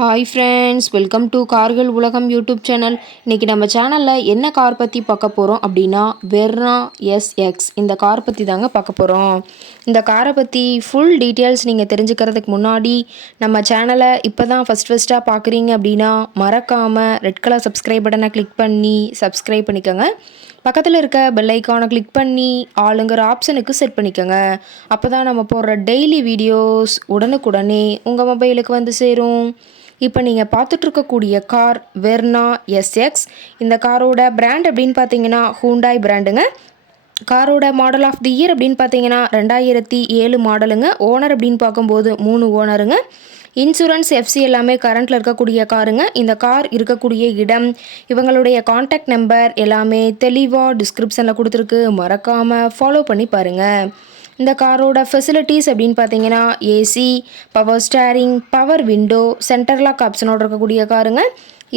Hi friends, welcome to கார்கள் உலகம் YouTube channel. இன்றைக்கி நம்ம சேனலில் என்ன கார் பற்றி பார்க்க போகிறோம் அப்படின்னா வெர்னா எஸ்எக்ஸ் இந்த கார் பற்றி தாங்க பார்க்க போகிறோம். இந்த காரை பற்றி ஃபுல் டீட்டெயில்ஸ் நீங்கள் தெரிஞ்சுக்கிறதுக்கு முன்னாடி நம்ம சேனலை இப்போ தான் ஃபஸ்ட்டாக பார்க்குறீங்க அப்படின்னா மறக்காமல் ரெட் கலர் சப்ஸ்கிரைப் பட்டனை கிளிக் பண்ணி சப்ஸ்கிரைப் பண்ணிக்கோங்க. பக்கத்தில் இருக்க பெல் ஐக்கானை கிளிக் பண்ணி ஆளுங்கிற ஆப்ஷனுக்கு செட் பண்ணிக்கோங்க. அப்போ தான் நம்ம போடுற டெய்லி வீடியோஸ் உடனுக்குடனே உங்கள் மொபைலுக்கு வந்து சேரும். இப்போ நீங்கள் பார்த்துட்ருக்கக்கூடிய கார் வெர்னா எஸ்எக்ஸ். இந்த காரோட பிராண்ட் அப்படின்னு பார்த்தீங்கன்னா ஹூண்டாய் பிராண்டுங்க. காரோட மாடல் ஆஃப் தி இயர் அப்படின்னு பார்த்தீங்கன்னா 2007 மாடலுங்க. ஓனர் அப்படின்னு பார்க்கும்போது 3 ஓனருங்க. இன்சூரன்ஸ் எஃப்சி எல்லாமே கரண்ட்டில் இருக்கக்கூடிய காருங்க. இந்த கார் இருக்கக்கூடிய இடம், இவங்களுடைய காண்டாக்ட் நம்பர் எல்லாமே தெளிவாக டிஸ்கிரிப்ஷனில் கொடுத்துருக்கு. மறக்காமல் ஃபாலோ பண்ணி பாருங்கள். இந்த காரோட ஃபெசிலிட்டிஸ் அப்படின்னு பார்த்தீங்கன்னா AC, power steering, power window, centre lock ஆப்ஷனோடு இருக்கக்கூடிய காருங்க.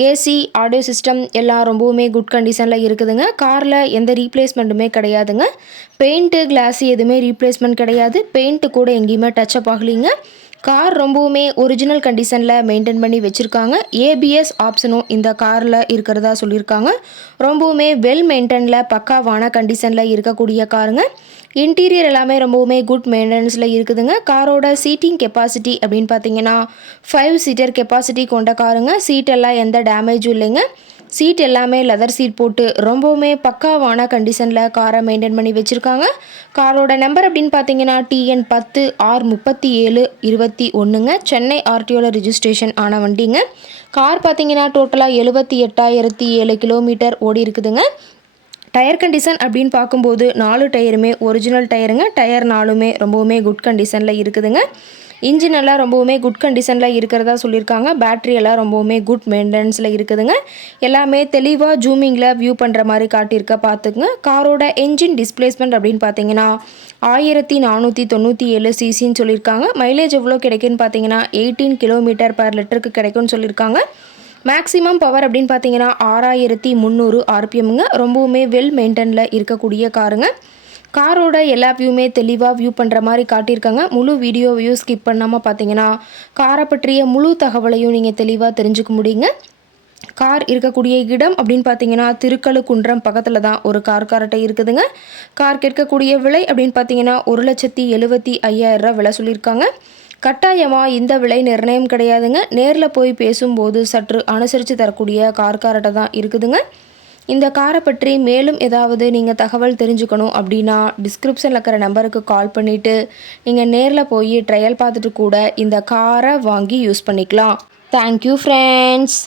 ஏசி, ஆடியோ சிஸ்டம் எல்லாம் ரொம்பவுமே குட் கண்டிஷனில் இருக்குதுங்க. காரில் எந்த ரீப்ளேஸ்மெண்ட்டுமே கிடையாதுங்க. பெயிண்ட்டு, கிளாஸு எதுவுமே ரீப்ளேஸ்மெண்ட் கிடையாது. பெயிண்ட்டு கூட எங்கேயுமே டச்சப் ஆகலிங்க. கார் ரொம்பவுமே ஒரிஜினல் கண்டிஷனில் மெயின்டைன் பண்ணி வச்சுருக்காங்க. ஏபிஎஸ் ஆப்ஷனும் இந்த காரில் இருக்கிறதா சொல்லியிருக்காங்க. ரொம்பவுமே வெல் மெயின்டைனில் பக்காவான கண்டிஷனில் இருக்கக்கூடிய காருங்க. இன்டீரியர் எல்லாமே ரொம்பவுமே குட் மெயின்டெனன்ஸில் இருக்குதுங்க. காரோட சீட்டிங் கெப்பாசிட்டி அப்படின்னு பார்த்தீங்கன்னா 5 சீட்டர் கெப்பாசிட்டி கொண்ட காருங்க. சீட்டெல்லாம் எந்த டேமேஜும் இல்லைங்க. சீட் எல்லாமே லெதர் சீட் போட்டு ரொம்பவுமே பக்காவான கண்டிஷனில் காரை மெயின்டைன் பண்ணி வச்சுருக்காங்க. காரோட நம்பர் அப்படின்னு பார்த்தீங்கன்னா TN 10 R37 21ங்க. சென்னை ஆர்டிஓவில் ரிஜிஸ்ட்ரேஷன் ஆன வண்டிங்க. கார் பார்த்தீங்கன்னா டோட்டலாக 78,007 கிலோமீட்டர் ஓடி இருக்குதுங்க. டயர் கண்டிஷன் அப்படின்னு பார்க்கும்போது 4 டயருமே ஒரிஜினல் டயருங்க. டயர் 4மே ரொம்பவுமே குட் கண்டிஷனில் இருக்குதுங்க. இன்ஜின் எல்லாம் ரொம்பவுமே குட் கண்டிஷனில் இருக்கிறதா சொல்லியிருக்காங்க. பேட்ரி எல்லாம் ரொம்பவுமே குட் மெயின்டெனன்ஸில் இருக்குதுங்க. எல்லாமே தெளிவாக ஜூமிங்கில் வியூ பண்ணுற மாதிரி காட்டியிருக்க பார்த்துக்குங்க. காரோட என்ஜின் டிஸ்பிளேஸ்மெண்ட் அப்படின்னு பார்த்தீங்கன்னா 1497 சிசின்னு சொல்லியிருக்காங்க. மைலேஜ் எவ்வளோ கிடைக்குன்னு பார்த்தீங்கன்னா 18 கிலோமீட்டர் பர் லிட்டருக்கு கிடைக்கும்னு சொல்லியிருக்காங்க. மேக்ஸிமம் பவர் அப்படின்னு பார்த்தீங்கன்னா 6300 RPMங்க. ரொம்பவுமே வெல் மெயின்டெனில் இருக்கக்கூடிய காருங்க. காரோட எல்லா வியூமே தெளிவாக வியூ பண்ணுற மாதிரி காட்டியிருக்காங்க. முழு வீடியோவையும் ஸ்கிப் பண்ணாமல் பார்த்தீங்கன்னா காரை பற்றிய முழு தகவலையும் நீங்கள் தெளிவாக தெரிஞ்சுக்க முடியுங்க. கார் இருக்கக்கூடிய இடம் அப்படின்னு பார்த்தீங்கன்னா திருக்கழுக்குன்றம் பக்கத்தில் தான் ஒரு கார் கரெக்டை இருக்குதுங்க. கார் கேட்கக்கூடிய விலை அப்படின்னு பார்த்தீங்கன்னா 1,75,000 விலை சொல்லியிருக்காங்க. கட்டாயமாக இந்த விலை நிர்ணயம் கிடையாதுங்க. நேரில் போய் பேசும்போது சற்று அனுசரித்து தரக்கூடிய கார்கார்ட்டை தான் இருக்குதுங்க. இந்த காரை பற்றி மேலும் ஏதாவது நீங்கள் தகவல் தெரிஞ்சுக்கணும் அப்படின்னா டிஸ்கிரிப்ஷனில் இருக்கிற நம்பருக்கு கால் பண்ணிவிட்டு நீங்கள் நேரில் போய் ட்ரையல் பார்த்துட்டு கூட இந்த காரை வாங்கி யூஸ் பண்ணிக்கலாம். Thank you friends.